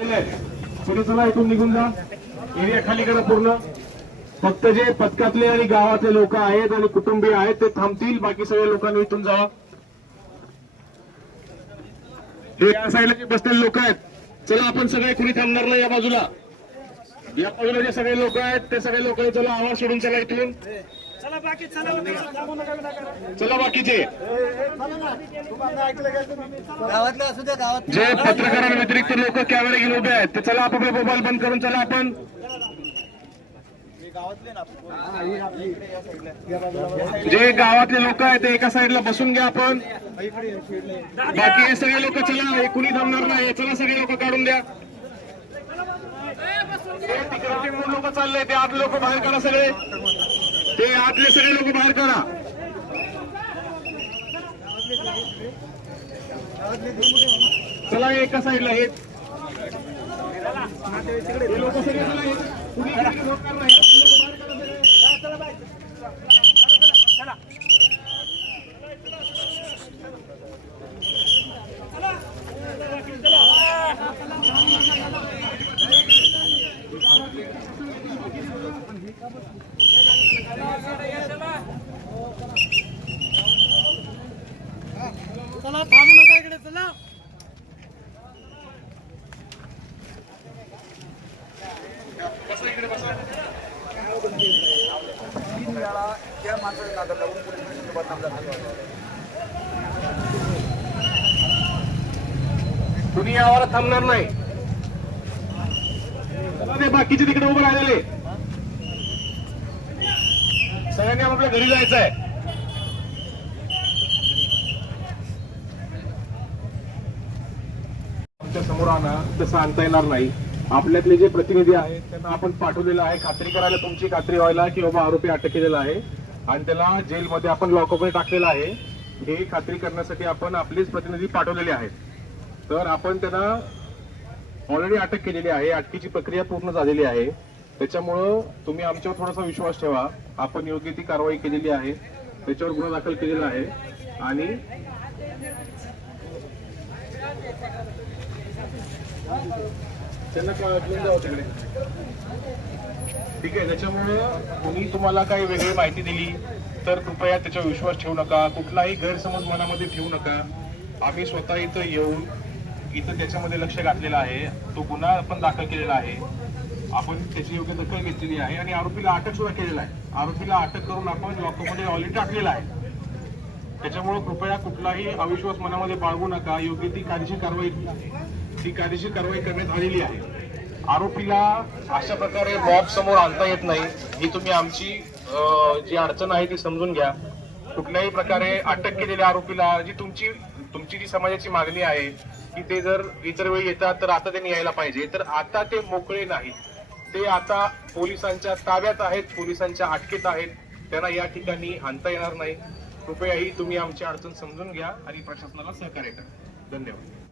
तुम्ही चला इथून निघून जा. एरिया खाली करा पूर्ण. फक्त जे पथकातले आणि गावातले लोक आहेत आणि कुटुंबीय आहेत ते थांबतील. बाकी सगळ्या लोकांनी इथून जावा हे या साईडला जे बसलेले लोक आहेत चला आपण सगळे कुणी थांबणार नाही या बाजूला. या बाजूला जे सगळे लोक आहेत ते सगळे लोक चला आवाज सोडून चला इथून. चला बाकीचे गावातलं असू द्या गावात जे पत्रकारांव्यतिरिक्त लोक कॅमेरे घेऊन उभे आहेत ते चला आपापले मोबाईल बंद करून चला आपण. जे गावातले लोक आहेत ते एका साईडला बसून घ्या आपण. बाकी हे सगळे लोक चला हे कुणी थांबणार नाही चला सगळे लोक काढून द्या. लोक चालले ते आतले लोक बाहेर काढा सगळे. ते आपले सगळे लोक बाहेर करा चला एका साईडला हे. हे लोक सगळे चला हे. कुणी इकडे झोपणार नाही. लोकं बाहेर काढा सगळे. चला थांबू नका इकडे चला. बसा इकडे बसा. तीन वेळा त्या माणसाच्या नादात लागून पोलीस सोबत थांबणार नाही. ते बाकीचे तिकडे उभे राहिलेले. सगळ्यांनी आपल्या घरी जायचं आहे आमच्यासमोर आणा तसं आणता येणार नाही. आपल्यातले जे प्रतिनिधी आहेत त्यांना आपण पाठवलेलं आहे. खात्री करायला तुमची खात्री व्हायला की बाबा आरोपी अटक केलेला आहे. आणि त्याला जेलमध्ये आपण लॉकअपमध्ये टाकलेलं आहे. हे खात्री करण्यासाठी आपण आपलेच प्रतिनिधी पाठवलेले आहेत. तर आपण त्यांना ऑलरेडी अटक केलेली आहे अटकेची प्रक्रिया पूर्ण झालेली आहे. त्याच्यामुळं तुम्ही आमच्यावर थोडासा विश्वास ठेवा. आपण योग्य ती कारवाई केलेली आहे. त्याच्यावर गुन्हा दाखल केलेला आहे. आणि त्यांना जाऊ तिकडे. ठीक आहे त्याच्यामुळं कोणी तुम्हाला काही वेगळी माहिती दिली तर कृपया त्याच्यावर विश्वास ठेवू नका. कुठलाही गैरसमज मनामध्ये ठेवू नका. आम्ही स्वतः इथं येऊन इथं त्याच्यामध्ये लक्ष घातलेलं आहे. तो गुन्हा आपण दाखल केलेला आहे. आपण त्याची योग्य दखल घेतलेली आहे आणि आरोपीला अटक सुद्धा केलेला आहे. आरोपीला अटक करून आपण लॉकअपमध्ये ऑलरेडी टाकलेला आहे. त्याच्यामुळे कृपया कुठलाही अविश्वास मनामध्ये बाळगू नका. योग्य ती कायदेशीर कारवाई ती कायदेशीर कारवाई करण्यात आलेली आहे. आरोपीला अशा प्रकारे मॉब समोर आणता येत नाही. ही तुम्ही आमची जी अडचण आहे ती समजून घ्या. कुठल्याही प्रकारे अटक केलेल्या आरोपीला जी तुमची तुमची जी समाजाची मागणी आहे की ते जर इतर वेळी येतात तर आता त्यांनी यायला पाहिजे. तर आता ते मोकळे नाहीत. ते आता पोलिसांच्या ताब्यात आहेत पोलिसांच्या अटकेत आहेत. त्यांना या ठिकाणी आणता येणार नाही. कृपयाही तुम्ही आमची अडचण समजून घ्या आणि प्रशासनाला सहकार्य करा. धन्यवाद.